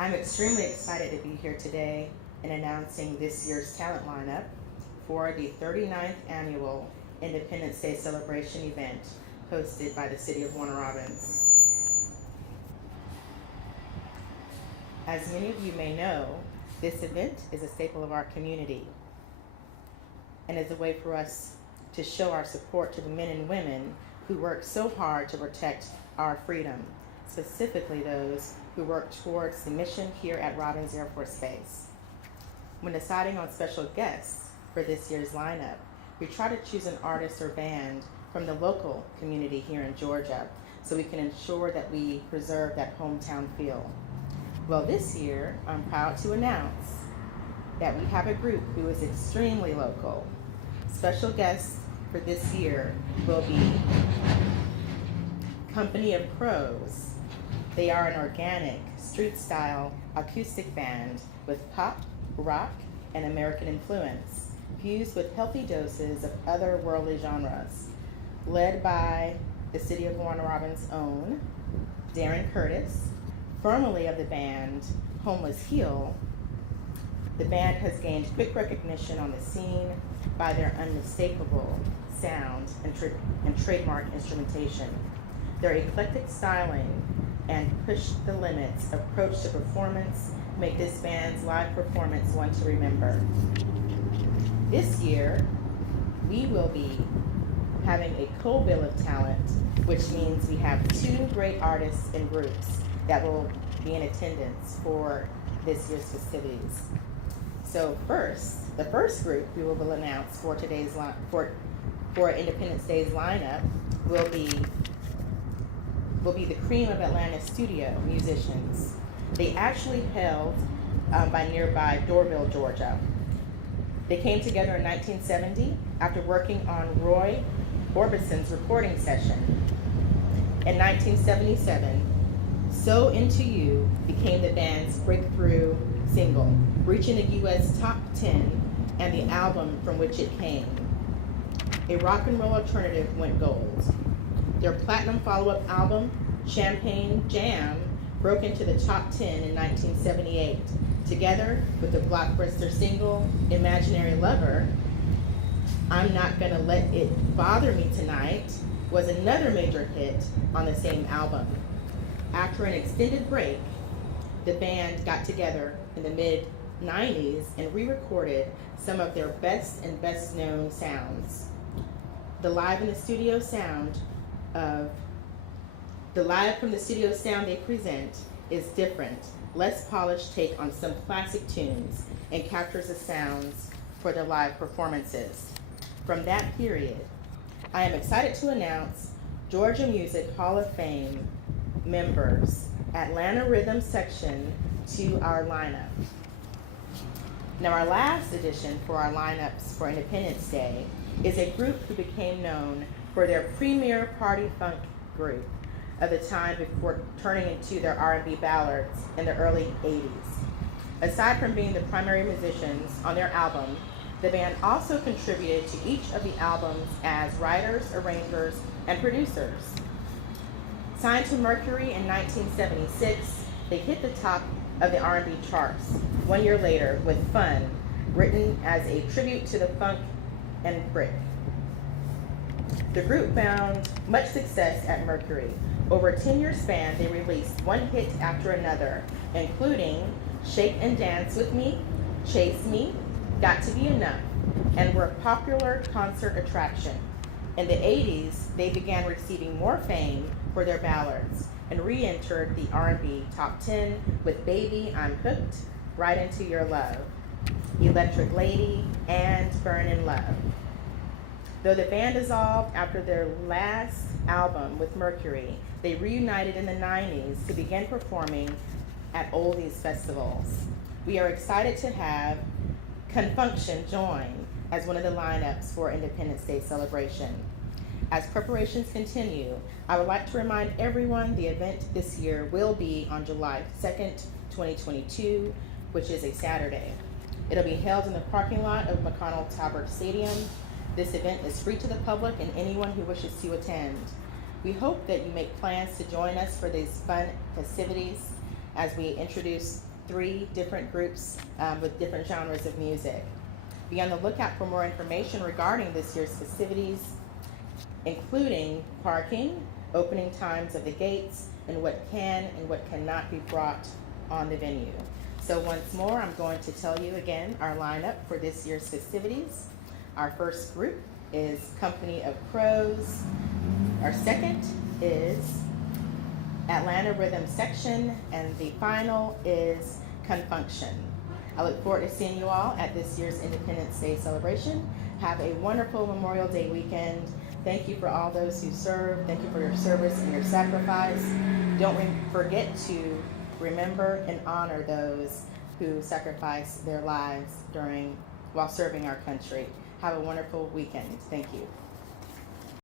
I'm extremely excited to be here today in announcing this year's talent lineup for the 39th annual Independence Day celebration event hosted by the City of Warner Robins. As many of you may know, this event is a staple of our community and is a way for us to show our support to the men and women who work so hard to protect our freedom, specifically those who work towards the mission here at Robins Air Force Base. When deciding on special guests for this year's lineup, we try to choose an artist or band from the local community here in Georgia so we can ensure that we preserve that hometown feel. Well, this year, I'm proud to announce that we have a group who is extremely local. Special guests for this year will be Company of Crows. They are an organic, street-style acoustic band with pop, rock, and American influence, fused with healthy doses of other worldly genres. Led by the City of Warner Robins' own Darren Curtis, formerly of the band Homeless Heel, the band has gained quick recognition on the scene by their unmistakable sound and trademark instrumentation. Their eclectic styling and push the limits approach to performance make this band's live performance one to remember. This year, we will be having a cold bill of talent, which means we have two great artists and groups that will be in attendance for this year's festivities. So the first group we will announce for today's for Independence Day's lineup will be the cream of Atlanta studio musicians. They actually hailed by nearby Doraville, Georgia. They came together in 1970 after working on Roy Orbison's recording session. In 1977, So Into You became the band's breakthrough single, reaching the US top 10 and the album from which it came. A rock and roll alternative went gold. Their platinum follow-up album, Champagne Jam, broke into the top 10 in 1978. Together with the blockbuster single, Imaginary Lover, I'm Not Gonna Let It Bother Me Tonight was another major hit on the same album. After an extended break, the band got together in the mid-90s and re-recorded some of their best and best-known sounds. The live from the studio sound they present is different, less polished take on some classic tunes, and captures the sounds for their live performances. From that period, I am excited to announce Georgia Music Hall of Fame members, Atlanta Rhythm Section, to our lineup. Now, our last addition for our lineups for Independence Day is a group who became known for their premier party funk group of the time before turning into their R&B ballads in the early 80s. Aside from being the primary musicians on their album, the band also contributed to each of the albums as writers, arrangers, and producers. Signed to Mercury in 1976, they hit the top of the R&B charts 1 year later with Fun, written as a tribute to the funk and brick. The group found much success at Mercury. Over a 10-year span, they released one hit after another, including Shake and Dance With Me, Chase Me, Got to Be Enough, and were a popular concert attraction. In the 80s, they began receiving more fame for their ballads and re-entered the R&B top 10 with Baby, I'm Hooked, Right Into Your Love, Electric Lady, and Burnin' Love. Though the band dissolved after their last album with Mercury, they reunited in the 90s to begin performing at oldies festivals. We are excited to have Con Funk Shun join as one of the lineups for Independence Day celebration. As preparations continue, I would like to remind everyone the event this year will be on July 2nd, 2022, which is a Saturday. It'll be held in the parking lot of McConnell-Talbert Stadium. This event is free to the public and anyone who wishes to attend. We hope that you make plans to join us for these fun festivities as we introduce 3 different groups with different genres of music. Be on the lookout for more information regarding this year's festivities, including parking, opening times of the gates, and what can and what cannot be brought on the venue. So once more, I'm going to tell you again our lineup for this year's festivities. Our first group is Company of Crows. Our second is Atlanta Rhythm Section, and the final is Con Funk Shun. I look forward to seeing you all at this year's Independence Day celebration. Have a wonderful Memorial Day weekend. Thank you for all those who serve. Thank you for your service and your sacrifice. Don't forget to remember and honor those who sacrificed their lives while serving our country. Have a wonderful weekend. Thank you.